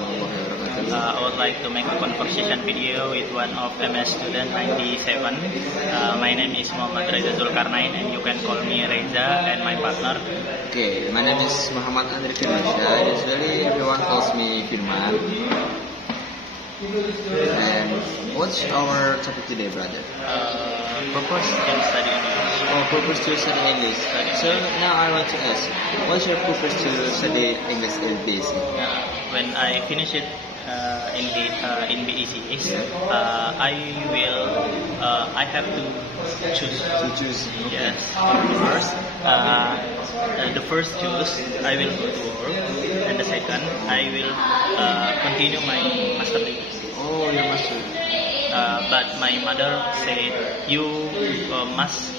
warahmatullahi wabarakatuh. I would like to make a conversation video with one of MS student 97. My name is Muhammad Reza Zulkarnain, and you can call me Reza, and my partner. Okay, my name is Muhammad Andri Firmansyah. Usually everyone calls me Firman. And what's our topic today, brother? Purpose in study English. Oh, purpose to study English. So now I want to ask, what's your purpose to study English in BEC? When I finish it in BEC, I have to choose. Yes. The first choose, I will go to work, and the second, I will continue my master degree. Oh, your master. But my mother said you must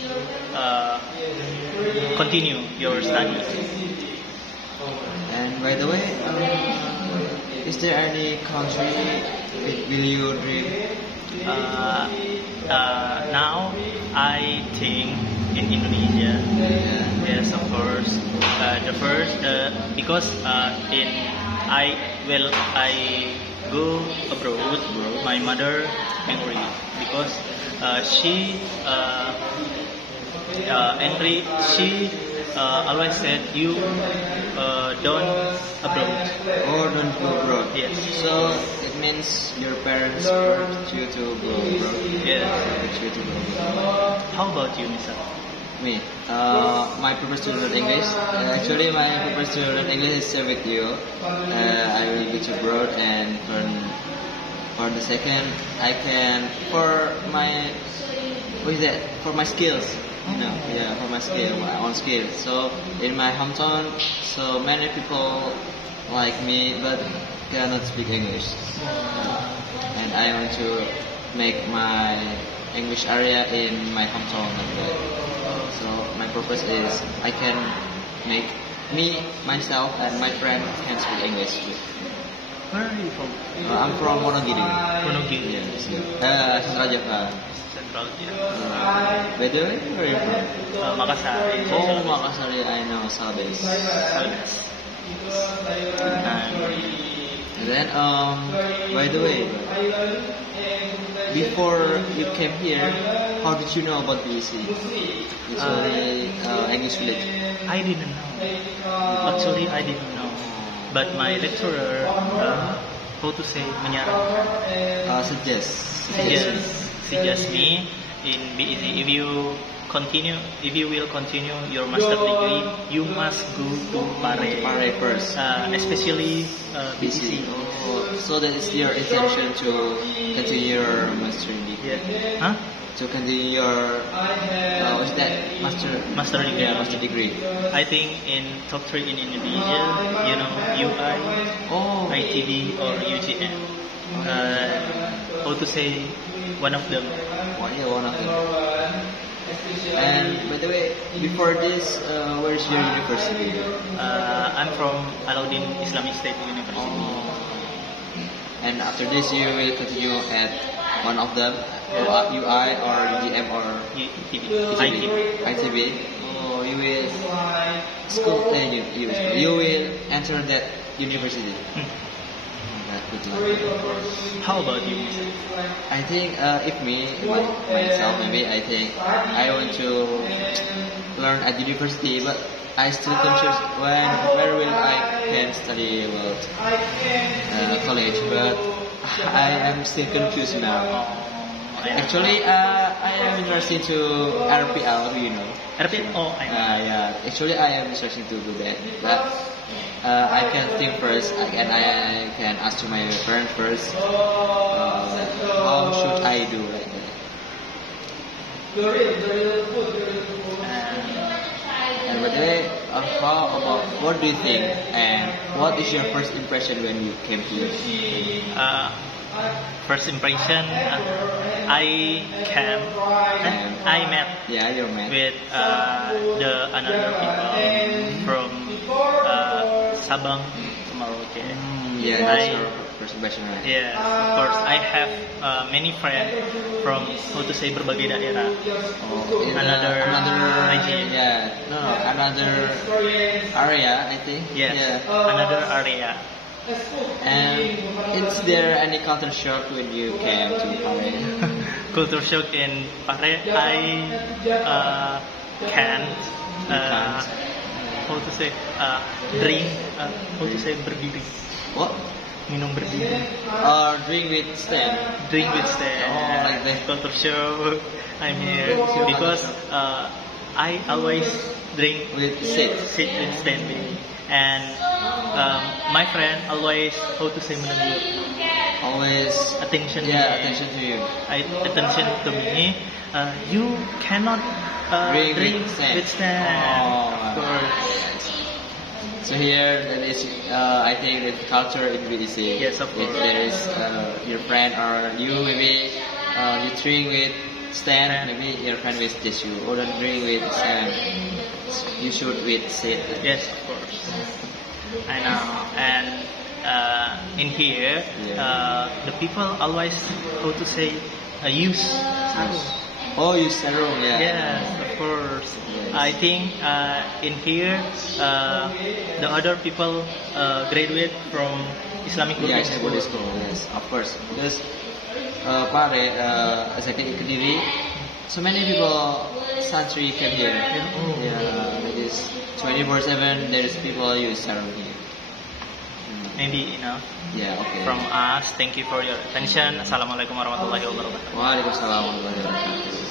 continue your studies. And by the way, is there any country will you dream? Now I think in Indonesia. Yes, of course. The first because I go abroad. My mother angry because she angry. She always said you don't abroad. Oh, don't go abroad. Yes. So it means your parents urged you to go abroad. Yes. Urged you to go abroad. How about you, Mr.? Me, my purpose to learn English. Actually, my purpose to learn English is same with you. I will go to abroad and learn. For the second, I can for my for my skills. For my skill, my own skill. So in my hometown, so many people like me, but cannot speak English. And I want to make my English area in my hometown. So my purpose is I can make myself, and my friend can speak English. Where are you from? I'm from Wonogiri. Wonogiri. Yes. Central Java. Central Java. By the way, where are you from? Makassar. Oh, Makassar. I know Salbes. And then, by the way, before you came here, how did you know about BEC? It's only English village. I didn't know. Actually, I didn't know. But my lecturer, how to say, menyarankan, suggest me in BEC. If you will continue your master degree, you must go to Pare first. Especially BEC. Oh, so that is your intention to continue your master degree? Yeah. Huh? To continue your what's that? Master degree. Yeah, master degree. I think in top 3 in Indonesia, UI, ITB, or UGM. How to say, one of them. One of them. And by the way, before this, where is your university? I'm from Alauddin Islamic State University. Oh. And after this, you will continue at one of them, UI or UGM or ITB. Oh, you will school. You will enter that university. Good luck. How about you? I think if myself, maybe I think I want to learn at university, but I still confused where will I can study college, but I am still confused now. Actually, I am interested to RPL, do you know? RPL? Oh, I know. Yeah. Actually, I am interested to do that, but I can think first, and I can ask to my friend first. How should I do like that? And by the way, how about what do you think? And what is your first impression when you came here? First impression, I met with another people from Sabang to Merauke. That's your first impression, right? Yeah, of course. I have many friends from berbagai daerah. Another region. Another area, I think. Yes, another area. And is there any culture shock when you came to Pare? Culture shock in Pare, I can't. How to say? Drink. How to say berdiri? What? Minum berdiri. Or drink with stand? Drink with stand. Oh, like that. Culture shock. I'm here because I always drink with sit with standing. And my friend always, how to say, menegur. Always attention. Yeah, attention to you. Attention to me. You cannot drink with stand. Oh, of course. So here, that is, I think the culture in BDC. Yes, of course. If there is your friend or you, maybe you drink with stand, maybe your friend will teach you. Or don't drink with stand. You should with sit. Yes, of course. I know. And in here, the people always, how to say, use sarung. Oh, use sarung, yeah. Yes, of course. Yes. I think in here, the other people graduate from Islamic Buddhist School. Yes, of course. Because Pare, exactly Kediri, so many people, santri came here. Yeah, it is 24/7. There is people use sarung here. Maybe enough. Yeah, okay. From us, thank you for your attention. Assalamualaikum warahmatullahi wabarakatuh. Waalaikumsalam warahmatullahi wabarakatuh.